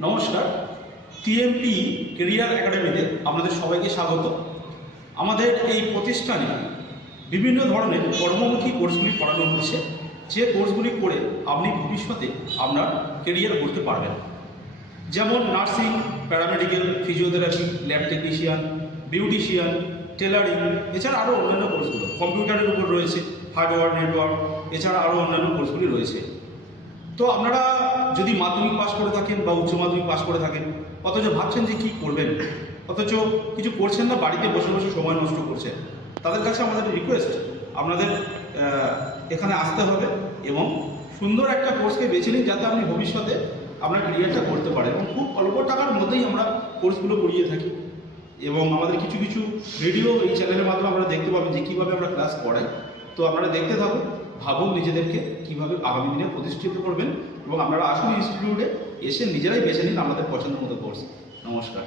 নমস্কার, TMP career একাডেমিতে আপনাদের সবাইকে স্বাগত। আমাদের এই প্রতিষ্ঠানে বিভিন্ন ধরনের কর্মমুখী কোর্সগুলি পড়ানো হচ্ছে, যে কোর্সগুলি করে আপনি ভবিষ্যতে আপনার কেরিয়ার করতে পারবেন। যেমন nursing, paramedical, physiotherapy, lab technician, beautician, tailoring, এছাড়া আরও অন্যান্য কোর্সগুলো কম্পিউটারের উপর রয়েছে, হার্ডওয়্যার, নেটওয়ার্ক, এছাড়া আরও অন্যান্য কোর্সগুলি রয়েছে। তো আপনারা যদি মাধ্যমিক পাস করে থাকেন বা উচ্চ মাধ্যমিক পাস করে থাকেন, অথচ ভাবছেন যে কী করবেন, অথচ কিছু করছেন না, বাড়িতে বসে বসে সময় নষ্ট করছেন, তাদের কাছে আমাদের রিকোয়েস্ট, আপনাদের এখানে আসতে হবে এবং সুন্দর একটা কোর্সকে বেছে নিন, যাতে আপনি ভবিষ্যতে আপনার ক্যারিয়ারটা করতে পারেন। এবং খুব অল্প টাকার মধ্যেই আমরা কোর্সগুলো করিয়ে থাকি এবং আমাদের কিছু কিছু ভিডিও এই চ্যানেলের মাধ্যমে আপনারা দেখতে পাবেন যে কীভাবে আমরা ক্লাস করাই। তো আপনারা দেখতে থাকুন, ভাবুন নিজেদেরকে কীভাবে আগামী দিনে প্রতিষ্ঠিত করবেন এবং আপনারা আসুন ইনস্টিটিউটে এসে নিজেরাই বেছে নিন আমাদের পছন্দ মতো কোর্স। নমস্কার।